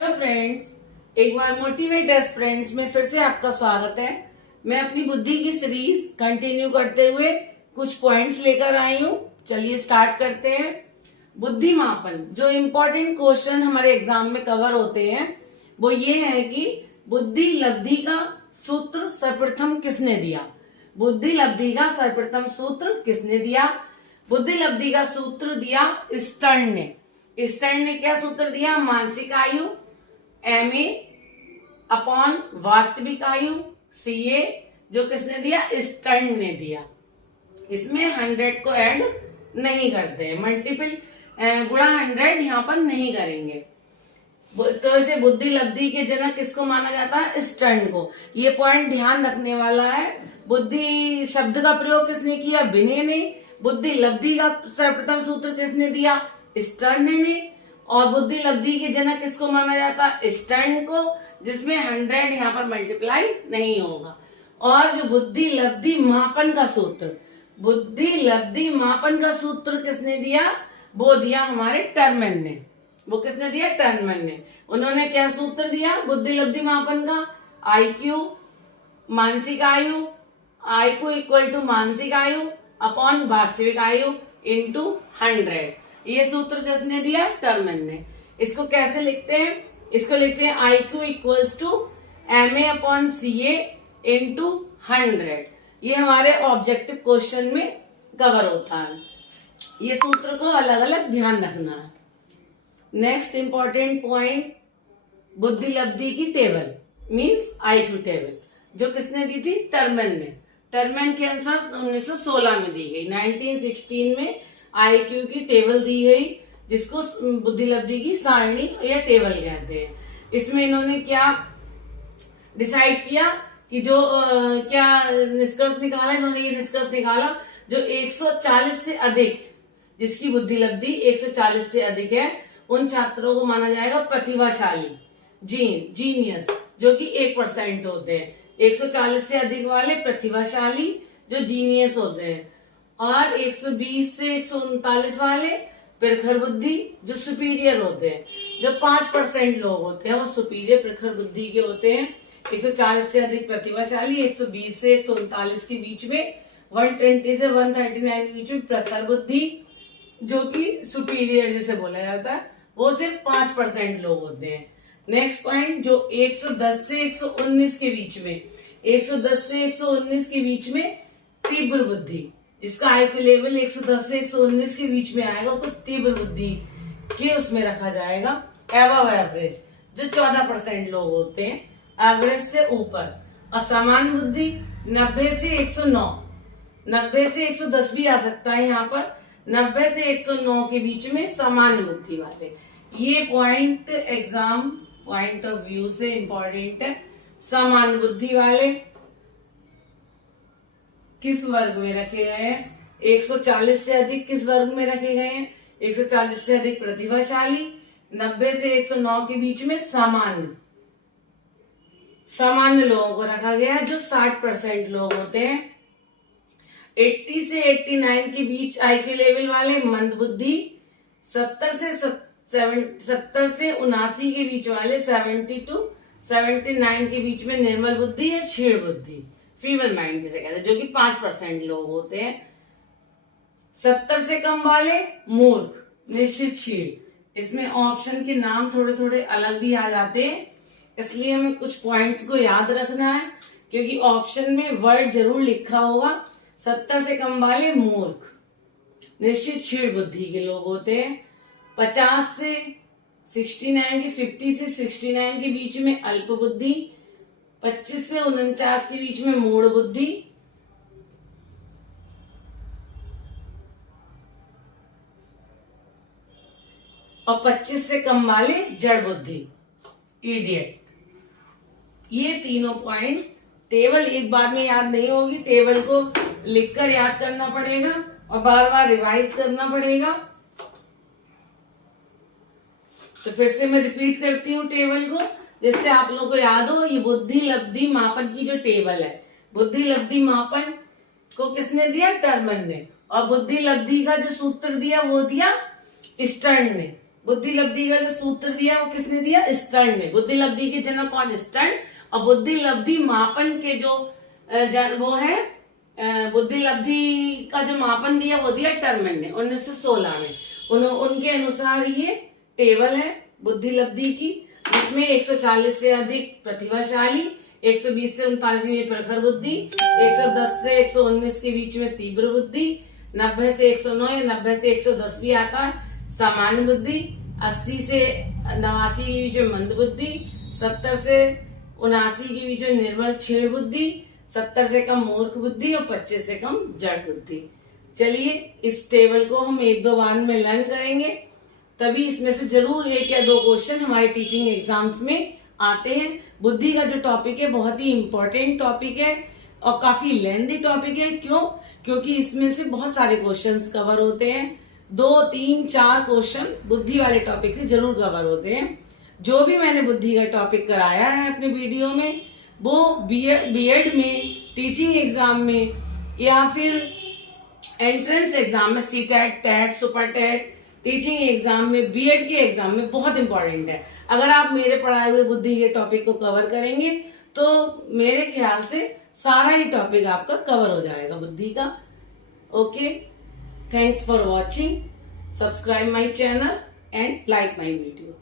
Hello friends, एक बार motivate aspirants में फिर से आपका स्वागत है। मैं अपनी बुद्धि की सीरीज कंटिन्यू करते हुए कुछ पॉइंट्स लेकर आई हूँ। चलिए स्टार्ट करते हैं। बुद्धि मापन, जो इम्पोर्टेंट क्वेश्चन हमारे एग्जाम में कवर होते हैं वो ये है कि बुद्धि लब्धि का सूत्र सर्वप्रथम किसने दिया। बुद्धि लब्धि का सर्वप्रथम सूत्र किसने दिया? बुद्धि लब्धि का सूत्र दिया स्टर्न ने। स्टर्न ने क्या सूत्र दिया? मानसिक आयु MA अपॉन वास्तविक आयु CA, जो किसने दिया? स्टर्न ने दिया। इसमें 100 को ऐड नहीं करते हैं, मल्टीपल गुणा 100 यहाँ पर नहीं करेंगे। तो इसे बुद्धि लब्धि के जनक किसको माना जाता है? स्टर्न को। ये पॉइंट ध्यान रखने वाला है। बुद्धि शब्द का प्रयोग किसने किया? विनय ने। बुद्धि लब्धि का सर्वप्रथम सूत्र किसने दिया? स्टर्न ने। और बुद्धि लब्धि के जनक किसको माना जाता है? स्टर्न को, जिसमें 100 यहाँ पर मल्टीप्लाई नहीं होगा। और जो बुद्धि लब्धि मापन का सूत्र, बुद्धि लब्धि मापन का सूत्र किसने दिया? वो दिया हमारे टर्मन ने। वो किसने दिया? टर्मन ने। उन्होंने क्या सूत्र दिया बुद्धि लब्धि मापन का? IQ मानसिक आयु, IQ इक्वल टू मानसिक आयु अपॉन वास्तविक आयु इंटू 100। ये सूत्र किसने दिया? टर्मन ने। इसको कैसे लिखते हैं? इसको लिखते हैं IQ equals to MA upon CA into 100। ये हमारे ऑब्जेक्टिव क्वेश्चन में कवर होता है। ये सूत्र को अलग अलग ध्यान रखना है। नेक्स्ट इंपॉर्टेंट पॉइंट, बुद्धि लब्धि की टेबल मींस IQ टेबल, जो किसने दी थी? टर्मन ने। टर्मन के अनुसार 1916 में दी गई। 1916 में IQ की टेबल दी गई, जिसको बुद्धि लब्धि की सारणी या टेबल कहते हैं। इसमें इन्होंने क्या डिसाइड किया कि जो क्या निष्कर्ष निकाला? इन्होंने ये निष्कर्ष निकाला जो 140 से अधिक, जिसकी बुद्धि लब्धि 140 से अधिक है, उन छात्रों को माना जाएगा प्रतिभाशाली, जीनियस, जो कि 1% होते हैं। 140 से अधिक वाले प्रतिभाशाली, जो जीनियस होते हैं। और 120 से 139 वाले प्रखर बुद्धि, जो सुपीरियर होते हैं। जो 5% लोग होते हैं वो सुपीरियर प्रखर बुद्धि के होते हैं। 140 से अधिक प्रतिभाशाली, 120 से 139 के बीच में, 120 से 139 के बीच में प्रखर बुद्धि, जो कि सुपीरियर जिसे बोला जाता है, वो सिर्फ 5% लोग होते हैं। नेक्स्ट पॉइंट, जो 110 से 119 के बीच में, 110 से 119 के बीच में तीव्र बुद्धि, जिसका IQ लेवल 110 से 119 के बीच में आएगा, उसको तीव्र बुद्धि के उसमें रखा जाएगा। एवव एवरेज, जो 14% लोग होते हैं, एवरेज से ऊपर। असामान्य बुद्धि 90 से 109, 90 से 110 भी आ सकता है यहाँ पर। 90 से 109 के बीच में सामान्य बुद्धि वाले। ये point exam point of view से इंपॉर्टेंट है। सामान्य बुद्धि वाले किस वर्ग में रखे गए हैं? 140 से अधिक किस वर्ग में रखे गए हैं? 140 से अधिक प्रतिभाशाली, 90 से 109 के बीच में सामान्य, सामान्य लोगों को रखा गया है, जो 60% लोग होते हैं। 80 से 89 के बीच IQ लेवल वाले मंद बुद्धि, 70 से 79 के बीच वाले, 70 टू 79 के बीच में निर्मल बुद्धि या क्षीण बुद्धि, फीबल माइंड जिसे कहते हैं, जो कि 5% लोग होते हैं। 70 से कम वाले मूर्ख, निश्चित क्षीण। इसमें ऑप्शन के नाम थोड़े थोड़े अलग भी आ जाते हैं, इसलिए हमें कुछ पॉइंट्स को याद रखना है, क्योंकि ऑप्शन में वर्ड जरूर लिखा होगा। 70 से कम वाले मूर्ख, निश्चित क्षीण बुद्धि के लोग होते हैं। 50 से 69 की 50 से 69 के बीच में अल्प बुद्धि, 25 से 49 के बीच में मूढ़ बुद्धि, और 25 से कम वाले जड़ बुद्धि, इडियट। ये तीनों पॉइंट टेबल एक बार में याद नहीं होगी, टेबल को लिखकर याद करना पड़ेगा और बार बार रिवाइज करना पड़ेगा। तो फिर से मैं रिपीट करती हूँ टेबल को, जिससे आप लोगों को याद हो। ये बुद्धि लब्धि मापन की जो टेबल है, बुद्धि लब्धि मापन को किसने दिया? टर्मन ने। और बुद्धि लब्धि का जो सूत्र दिया वो दिया स्टर्न ने। बुद्धि लब्धि का जो सूत्र दिया वो किसने दिया? स्टर्न ने। बुद्धि लब्धि के जनक कौन? स्टर्न। और बुद्धि लब्धि मापन के जो वो है, बुद्धि लब्धि का जो मापन दिया वो दिया टर्मेन ने 1916 में। उनके अनुसार ये टेबल है बुद्धि लब्धि की, जिसमें 140 से अधिक प्रतिभाशाली, 120 से 39 में प्रखर बुद्धि, 110 से 119 के बीच में तीव्र बुद्धि, 90 से 109 या 90 से 110 भी आता है सामान्य बुद्धि, 80 से 89 के बीच में मंद बुद्धि, 70 से 79 के बीच में निर्मल क्षीण बुद्धि, 70 से कम मूर्ख बुद्धि और 25 से कम जड़ बुद्धि। चलिए इस टेबल को हम 1-2 बार में लर्न करेंगे, तभी इसमें से जरूर 1 या 2 क्वेश्चन हमारे टीचिंग एग्जाम्स में आते हैं। बुद्धि का जो टॉपिक है बहुत ही इंपॉर्टेंट टॉपिक है और काफी लेंथी टॉपिक है। क्यों? क्योंकि इसमें से बहुत सारे क्वेश्चंस कवर होते हैं। 2, 3, 4 क्वेश्चन बुद्धि वाले टॉपिक से जरूर कवर होते हैं। जो भी मैंने बुद्धि का टॉपिक कराया है अपने वीडियो में, वो बीएड में, टीचिंग एग्जाम में या फिर एंट्रेंस एग्जाम में, CTET, TET, super TET, teaching exam में, बीएड के एग्जाम में बहुत इंपॉर्टेंट है। अगर आप मेरे पढ़ाए हुए बुद्धि के टॉपिक को कवर करेंगे तो मेरे ख्याल से सारा ही टॉपिक आपका कवर हो जाएगा बुद्धि का। Okay, thanks for watching, subscribe my channel and like my video.